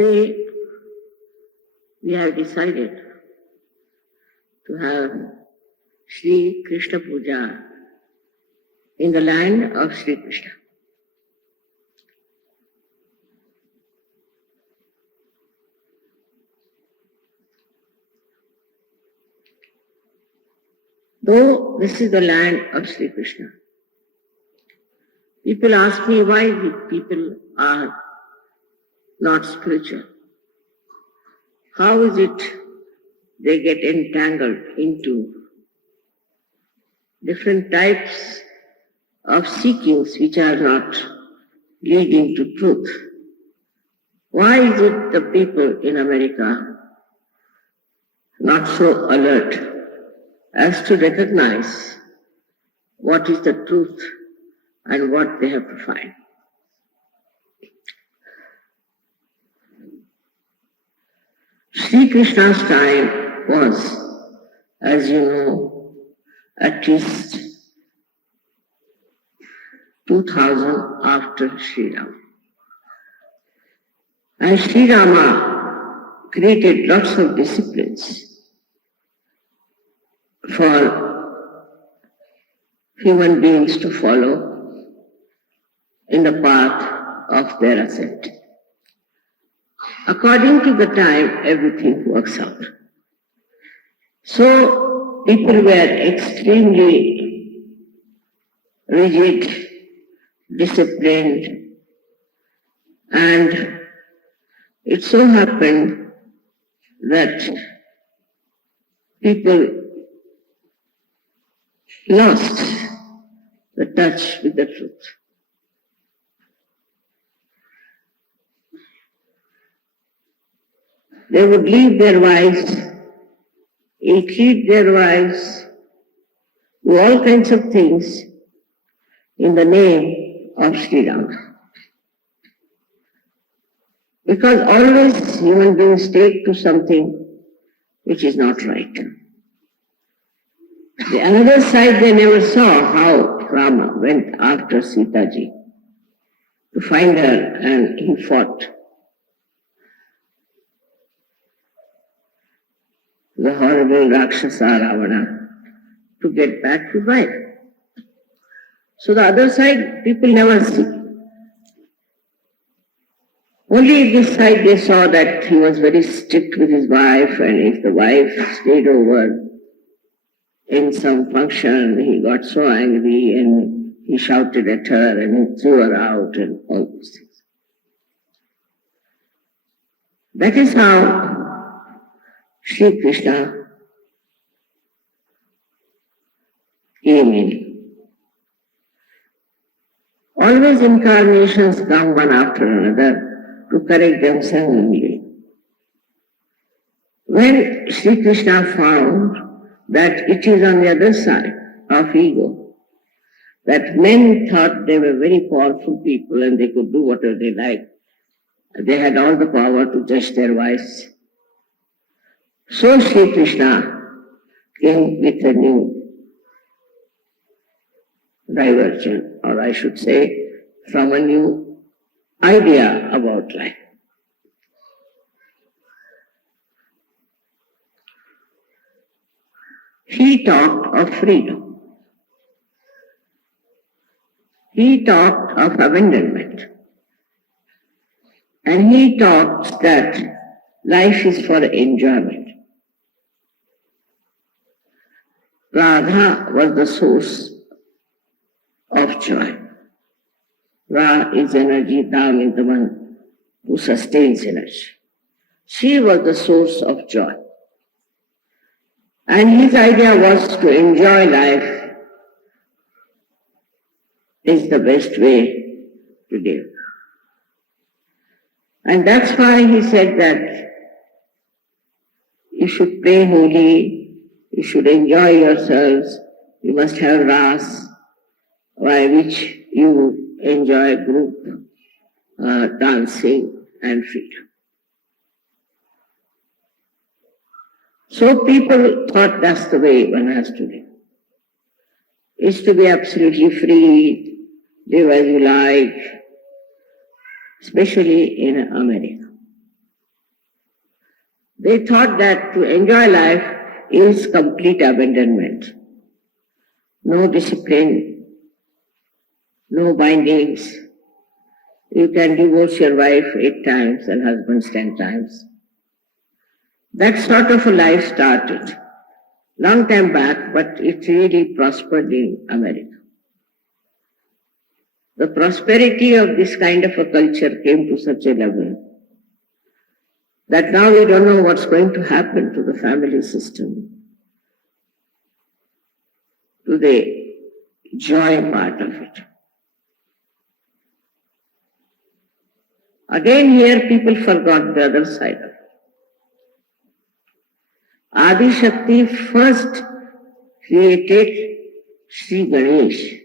Today, we have decided to have Shri Krishna Pooja in the land of Shri Krishna. Though this is the land of Shri Krishna, people ask me why the people are not spiritual. How is it they get entangled into different types of seekings which are not leading to truth? Why is it the people in America not so alert as to recognize what is the truth and what they have to find? Shri Krishna's time was, as you know, at least 2000 after Sri Rama. And Sri Rama created lots of disciplines for human beings to follow in the path of their ascent. According to the time, everything works out. So people were extremely rigid, disciplined, and it so happened that people lost the touch with the truth. They would leave their wives, ill-treat their wives, do all kinds of things in the name of Sri Rama. Because always human beings take to something which is not right. The another side, they never saw how Rama went after Sita ji to find her, and he fought the horrible Rakshasa Ravana to get back his wife. So the other side, people never see. Only this side they saw that he was very strict with his wife, and if the wife stayed over in some function, he got so angry and he shouted at her and he threw her out and all those things. That is how Shri Krishna came in. Always incarnations come one after another to correct themselves only. When Shri Krishna found that it is on the other side of ego, that men thought they were very powerful people and they could do whatever they liked, they had all the power to judge their wives. So Shri Krishna came with a new diversion, or I should say, from a new idea about life. He talked of freedom. He talked of abandonment. And he talked that life is for enjoyment. Radha was the source of joy. Ra is energy, Dham is the one who sustains energy. She was the source of joy. And his idea was to enjoy life is the best way to live. And that's why he said that you should play holy, you should enjoy yourselves, you must have ras, by which you enjoy group dancing and freedom. So people thought that's the way one has to live. Is to be absolutely free, live as you like, especially in America. They thought that to enjoy life is complete abandonment. No discipline, no bindings. You can divorce your wife 8 times and husband 10 times. That sort of a life started long time back, but it really prospered in America. The prosperity of this kind of a culture came to such a level that now we don't know what's going to happen to the family system, to the joy part of it. Again here people forgot the other side of it. Adi Shakti first created Shri Ganesh.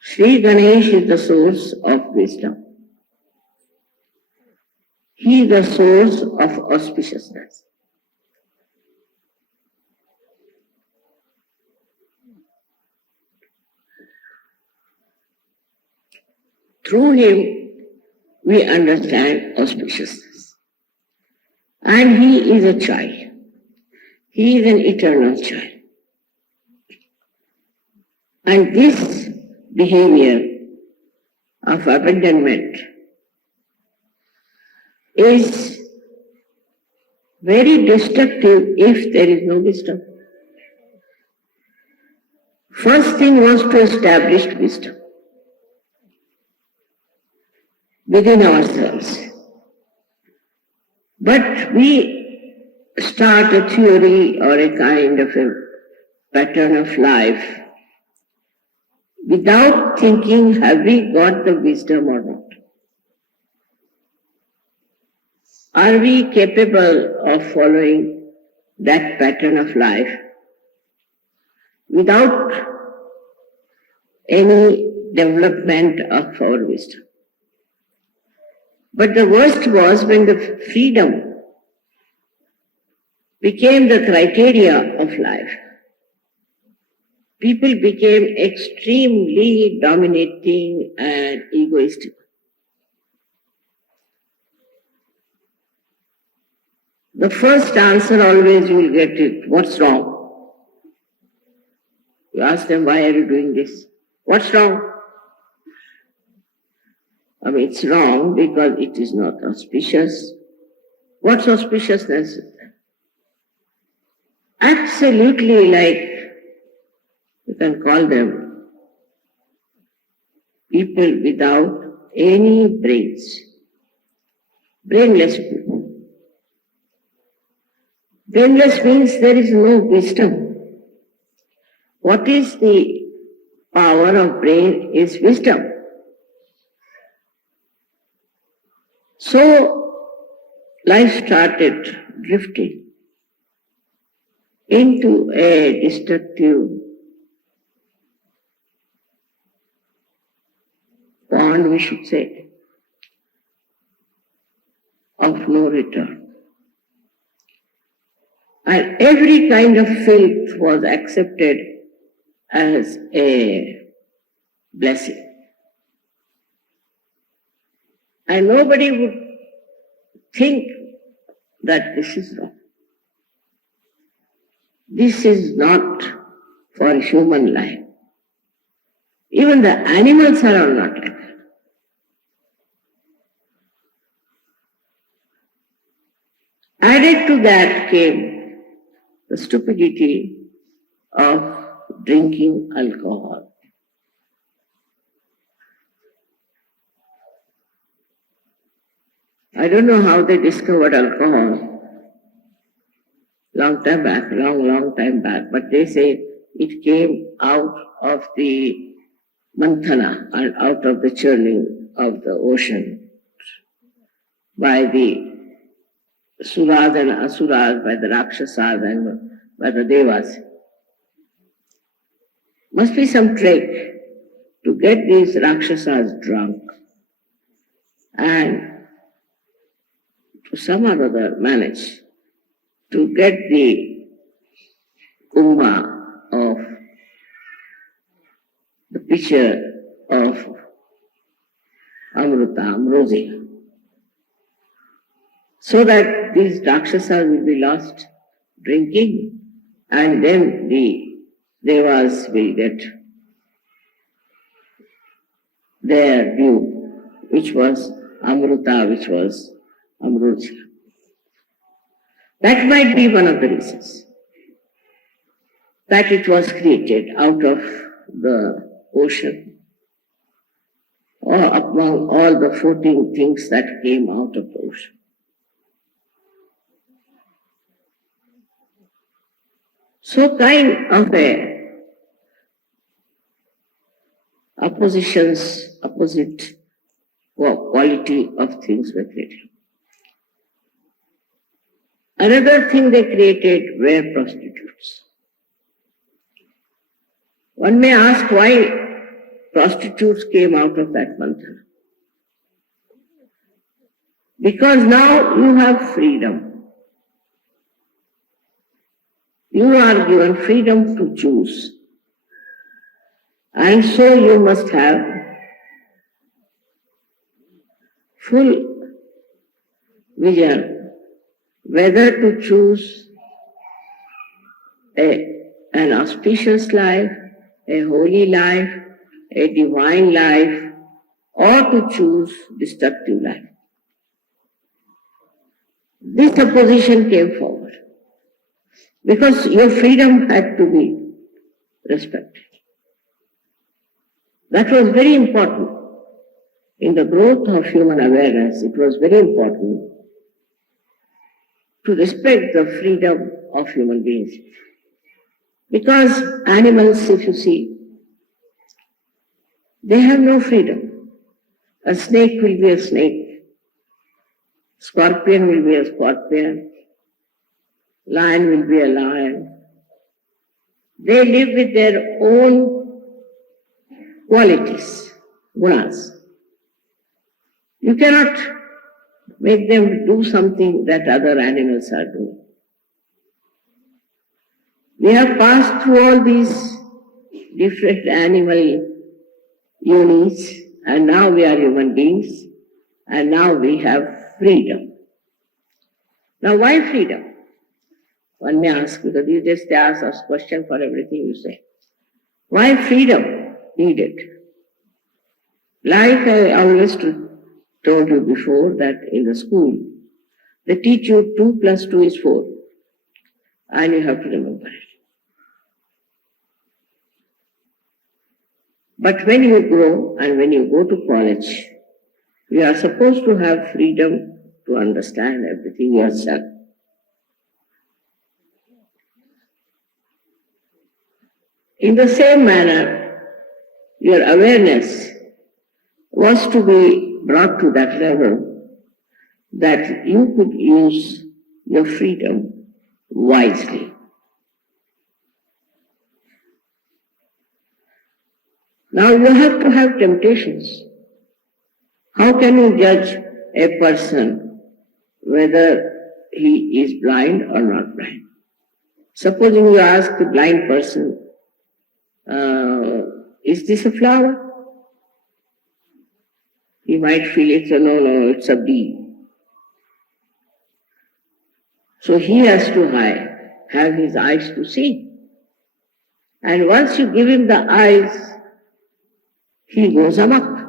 Shri Ganesh is the source of wisdom. He is the source of auspiciousness. Through him, we understand auspiciousness. And he is a child. He is an eternal child. And this behavior of abandonment is very destructive if there is no wisdom. First thing was to establish wisdom within ourselves. But we start a theory or a kind of a pattern of life without thinking, have we got the wisdom or not? Are we capable of following that pattern of life without any development of our wisdom? But the worst was when the freedom became the criteria of life. People became extremely dominating and egoistic. The first answer always you will get it, what's wrong? You ask them, why are you doing this? What's wrong? I mean, it's wrong because it is not auspicious. What's auspiciousness? Absolutely, like, you can call them people without any brains. Brainless people. Brainless means there is no wisdom. What is the power of brain is wisdom. So life started drifting into a destructive pond, we should say, of no return. And every kind of filth was accepted as a blessing. And nobody would think that this is wrong. This is not for human life. Even the animals are not like that. Added to that came the stupidity of drinking alcohol. I don't know how they discovered alcohol long time back, long time back, but they say it came out of the manthana, and out of the churning of the ocean by the suras and asuras, by the rakshasas and by the devas. Must be some trick to get these rakshasas drunk and to somehow or other manage to get the kumbha of the pitcher of amrita, ambrosia. so that these Rakshasas will be lost drinking, and then the Devas will get their due, which was Amruta, which was Amrut. That might be one of the reasons that it was created out of the ocean, or among all the 14 things that came out of the ocean. So kind of a opposite quality of things were created. Another thing they created were prostitutes. One may ask why prostitutes came out of that mantra. Because now you have freedom. You are given freedom to choose. And so you must have full vision whether to choose an auspicious life, a holy life, a divine life, or to choose destructive life. This opposition came forward because your freedom had to be respected. That was very important. In the growth of human awareness, it was very important to respect the freedom of human beings. Because animals, if you see, they have no freedom. A snake will be a snake. Scorpion will be a scorpion. Lion will be a lion. They live with their own qualities, gunas. You cannot make them do something that other animals are doing. We have passed through all these different animal units, and now we are human beings, and now we have freedom. Now why freedom? One may ask, because you just ask us question for everything you say. Why freedom needed? Like I always told you before, that in the school, they teach you 2 plus 2 is 4, and you have to remember it. But when you grow and when you go to college, you are supposed to have freedom to understand everything yourself. In the same manner, your awareness was to be brought to that level that you could use your freedom wisely. Now you have to have temptations. How can you judge a person whether he is blind or not blind? Supposing you ask the blind person, is this a flower? He might feel it's no, it's a bee. So he has to have his eyes to see. And once you give him the eyes, he goes amok.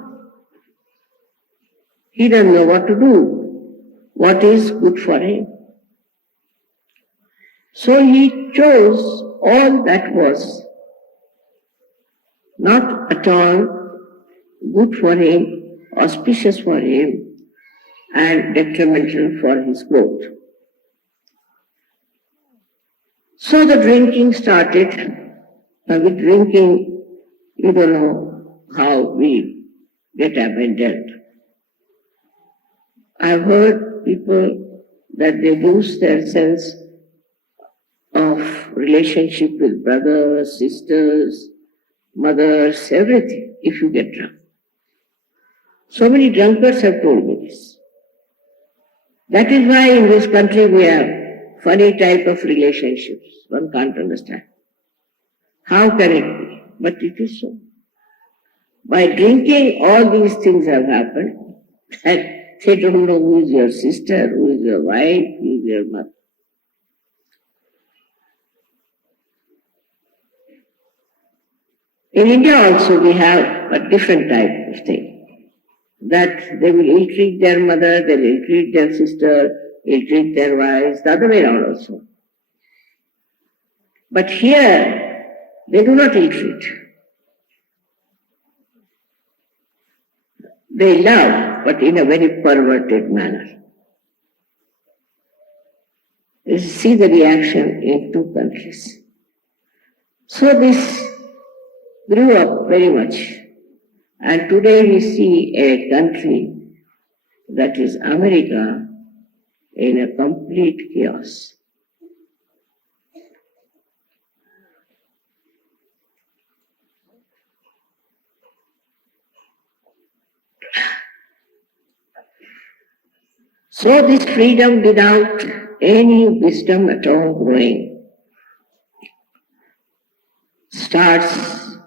He doesn't know what to do, what is good for him. So he chose all that was not at all good for him, auspicious for him, and detrimental for his growth. So the drinking started. Now with drinking, you don't know how we get abandoned. I've heard people that they lose their sense of relationship with brothers, sisters, mothers, everything, if you get drunk. So many drunkards have told me this. That is why in this country we have funny type of relationships. One can't understand. How can it be? But it is so. By drinking, all these things have happened, and They don't know who is your sister, who is your wife, who is your mother. In India also we have a different type of thing. That they will ill-treat their mother, they will ill-treat their sister, ill-treat their wives, the other way around also. But here, they do not ill-treat. They love, but in a very perverted manner. You see the reaction in two countries. So this grew up very much. And today we see a country that is America in a complete chaos. So this freedom without any wisdom at all growing starts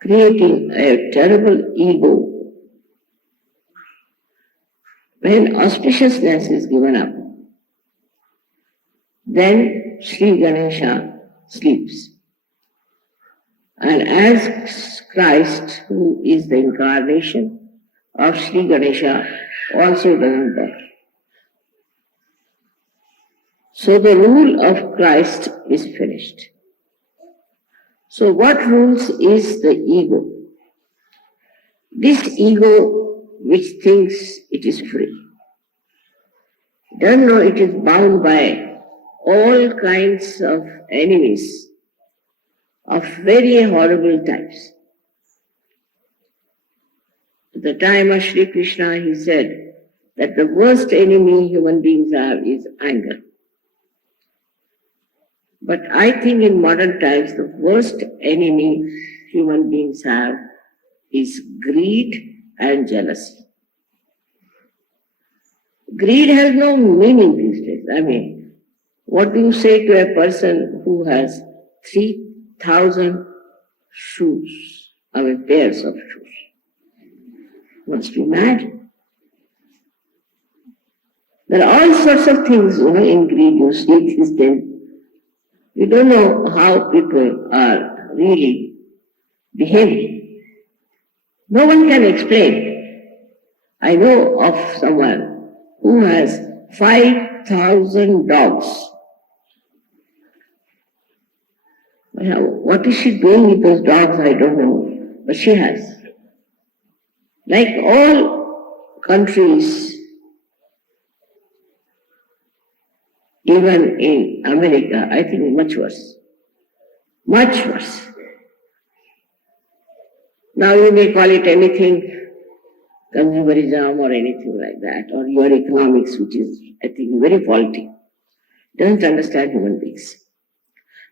creating a terrible ego. When auspiciousness is given up, then Shri Ganesha sleeps. And as Christ, who is the incarnation of Shri Ganesha, also doesn't die. So the rule of Christ is finished. So what rules is the ego? This ego which thinks it is free. Doesn't know it is bound by all kinds of enemies of very horrible types. At the time of Shri Krishna, he said that the worst enemy human beings have is anger. But I think in modern times, the worst enemy human beings have is greed and jealousy. Greed has no meaning these days. I mean, what do you say to a person who has 3,000 shoes, pairs of shoes? Must be mad. There are all sorts of things, in greed you see these days. You don't know how people are really behaving. No one can explain. I know of someone who has 5,000 dogs. What is she doing with those dogs? I don't know. But she has. Like all countries, even in America, I think much worse. Much worse. Now you may call it anything, consumerism or anything like that, or your economics, which is, I think, very faulty. Doesn't understand human beings.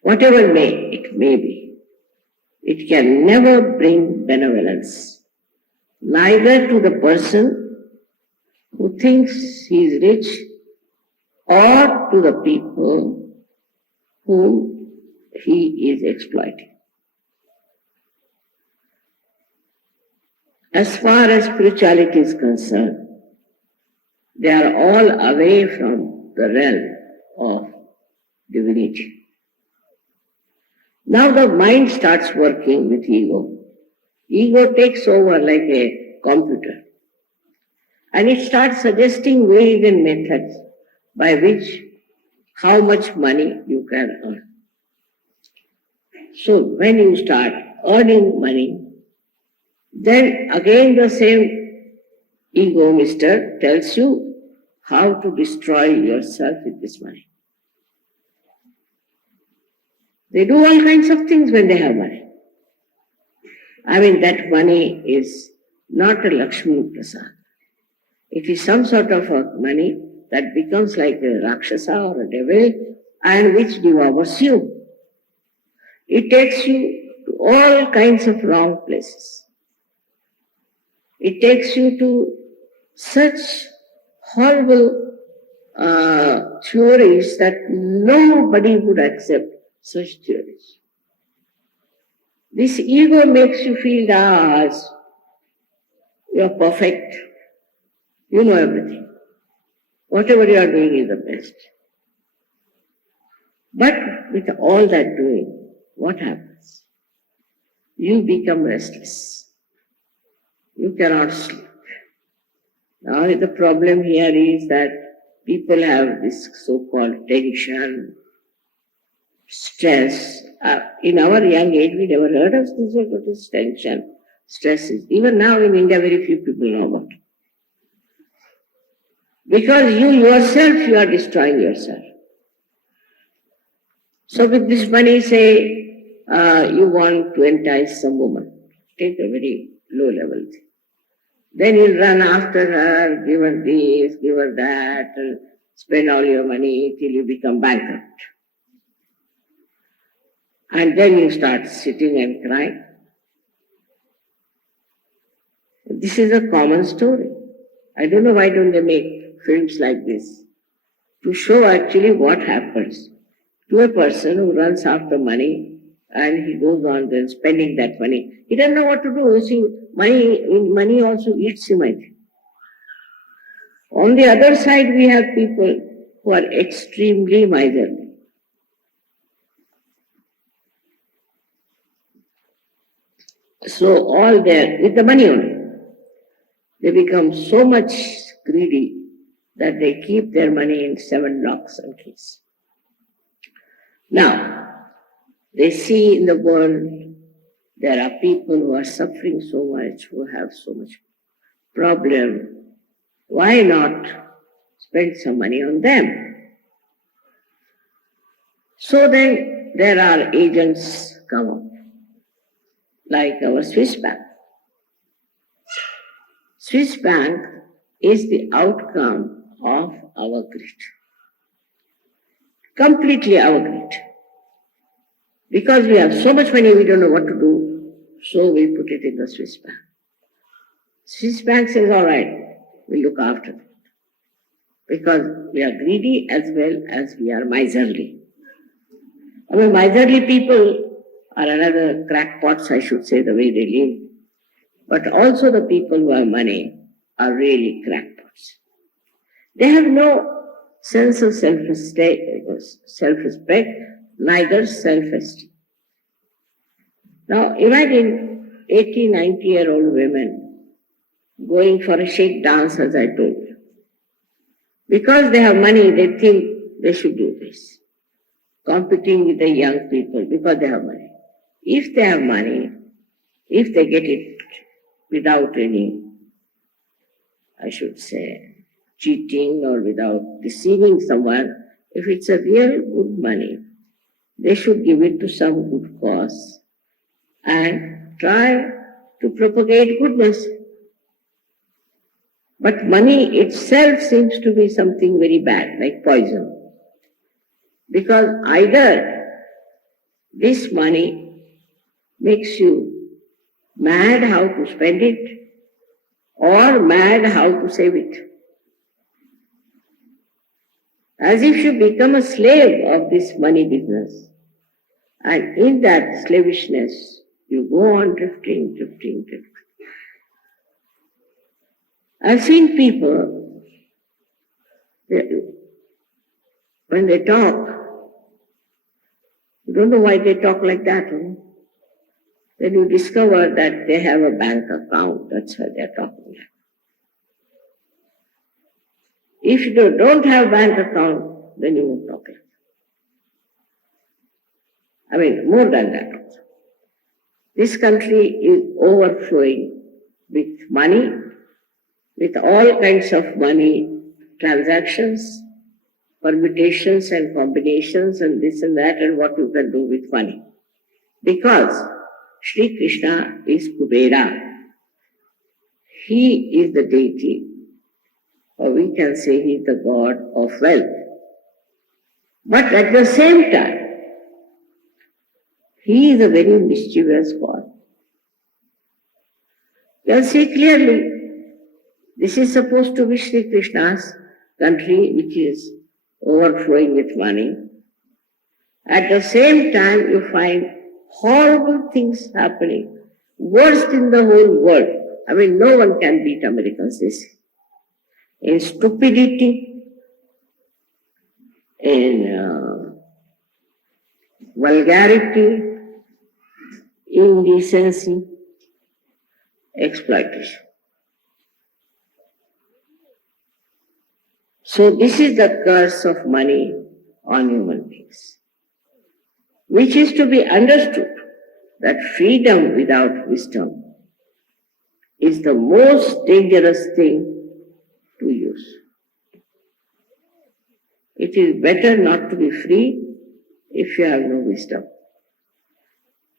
Whatever it may be, it can never bring benevolence, neither to the person who thinks he is rich, or to the people whom he is exploiting. As far as spirituality is concerned, they are all away from the realm of divinity. Now the mind starts working with ego. Ego takes over like a computer, and it starts suggesting ways and methods by which how much money you can earn. So when you start earning money, then again the same ego mister tells you how to destroy yourself with this money. They do all kinds of things when they have money. That money is not a Lakshmi Prasad. It is some sort of a money that becomes like a Rakshasa or a devil and which devours you. It takes you to all kinds of wrong places. It takes you to such horrible theories that nobody would accept such theories. This ego makes you feel that you're perfect, You know everything. Whatever you are doing is the best. But with all that doing, what happens? You become restless. You cannot sleep. Now the problem here is that people have this so-called tension, stress. In our young age, we never heard of this sort of this tension, stresses. Even now in India, very few people know about it. Because you yourself, you are destroying yourself. So with this money, say, you want to entice some woman, take a very low level thing. Then you'll run after her, give her this, give her that, and spend all your money till you become bankrupt. And then you start sitting and crying. This is a common story. I don't know why don't they make films like this to show actually what happens to a person who runs after money and he goes on then spending that money. He doesn't know what to do. You see, money also eats him, I think. On the other side, we have people who are extremely miserly. So all there, with the money only, they become so much greedy that they keep their money in 7 locks and keys. Now, they see in the world there are people who are suffering so much, who have so much problem. Why not spend some money on them? So then there are agents come up, like our Swiss bank. Swiss bank is the outcome of our greed. Completely our greed. Because we have so much money, we don't know what to do, so we put it in the Swiss bank. Swiss bank says, all right, we'll look after it. Because we are greedy as well as we are miserly. I mean, miserly people are another crackpots, I should say, the way they live. But also the people who have money are really crackpots. They have no sense of self-respect, neither self-esteem. Now imagine 80, 90-year-old women going for a shake dance, as I told you. Because they have money, they think they should do this. Competing with the young people because they have money. If they have money, if they get it without any, I should say, cheating or without deceiving someone, if it's a real good money, they should give it to some good cause and try to propagate goodness. But money itself seems to be something very bad, like poison. Because either this money makes you mad how to spend it or mad how to save it. As if you become a slave of this money business. And in that slavishness, you go on drifting. I've seen people, when they talk, you don't know why they talk like that. Then you discover that they have a bank account, that's why they're talking like that. If you don't have bank account, then you won't talk like that. I mean, more than that also. This country is overflowing with money, with all kinds of money transactions, permutations and combinations and this and that and what you can do with money. Because Shri Krishna is Kubera. He is the deity, or we can say he is the god of wealth. But at the same time, he is a very mischievous god. You can see clearly, this is supposed to be Shri Krishna's country, which is overflowing with money. At the same time, you find horrible things happening, worst in the whole world. I mean, no one can beat Americans, this. in stupidity, in vulgarity, indecency, exploitation. So this is the curse of money on human beings, which is to be understood that freedom without wisdom is the most dangerous thing to use. It is better not to be free if you have no wisdom.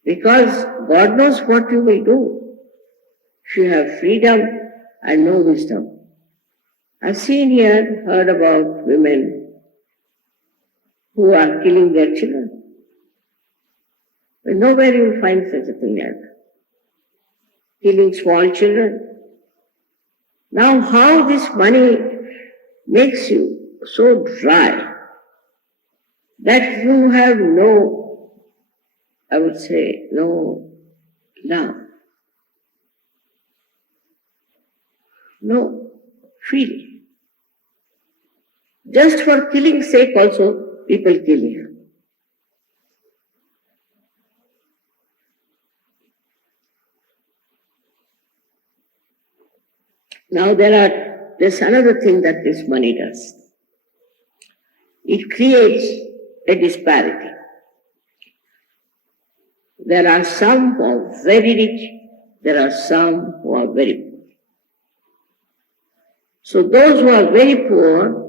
Because God knows what you will do if you have freedom and no wisdom. I've seen here, heard about women who are killing their children. But nowhere you will find such a thing like that. Killing small children. Now how this money makes you so dry that you have no, I would say, no love, no feeling. Just for killing's sake also, people kill here. Now there's another thing that this money does. It creates a disparity. There are some who are very rich, there are some who are very poor. So those who are very poor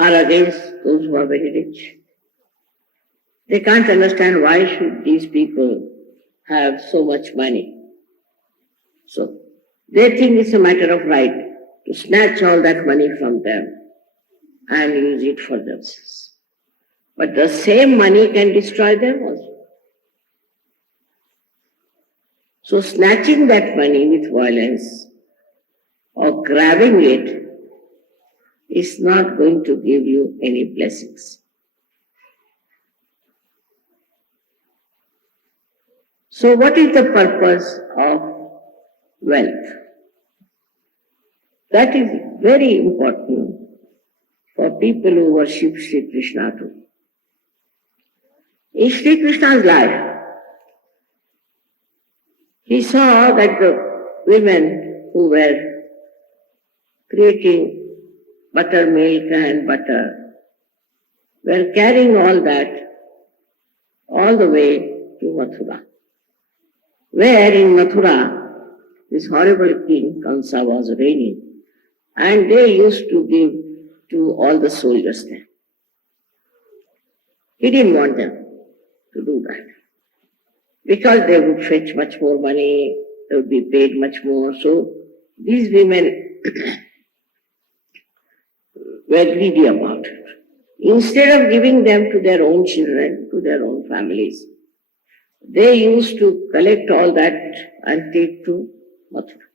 are against those who are very rich. They can't understand why should these people have so much money. So they think it's a matter of right to snatch all that money from them and use it for themselves. But the same money can destroy them also. So snatching that money with violence or grabbing it is not going to give you any blessings. So what is the purpose of wealth? That is very important for people who worship Shri Krishna too. In Shri Krishna's life, he saw that the women who were creating buttermilk and butter were carrying all that all the way to Mathura, where in Mathura this horrible king Kamsa was reigning, and they used to give to all the soldiers there. He didn't want them to do that because they would fetch much more money, they would be paid much more. So these women were greedy about it. Instead of giving them to their own children, to their own families, they used to collect all that and take to Mathura.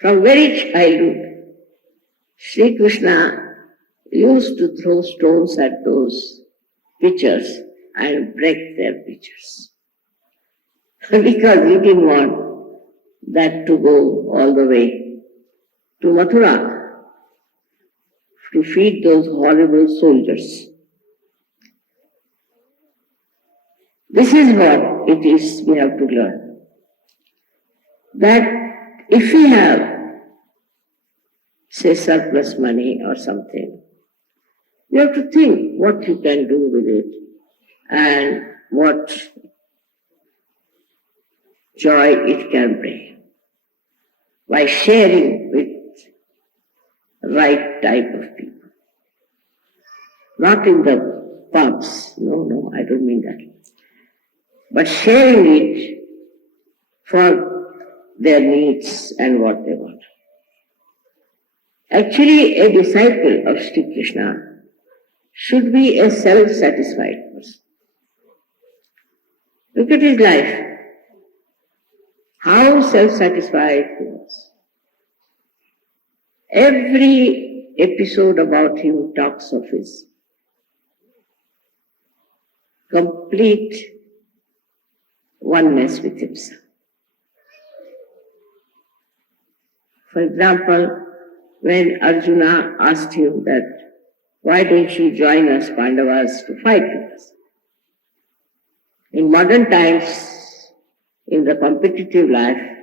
From very childhood, Shri Krishna used to throw stones at those pitchers and break their pitchers. Because he didn't want that to go all the way to Mathura to feed those horrible soldiers. This is what it is we have to learn. That if we have, say, surplus money or something, you have to think what you can do with it and what joy it can bring by sharing with the right type of people. Not in the pubs, no, I don't mean that. But sharing it for their needs and what they want. Actually, a disciple of Shri Krishna should be a self-satisfied person. Look at his life. How self-satisfied he was. Every episode about him talks of his complete oneness with himself. For example, when Arjuna asked him that, why don't you join us, Pandavas, to fight with us? In modern times, in the competitive life,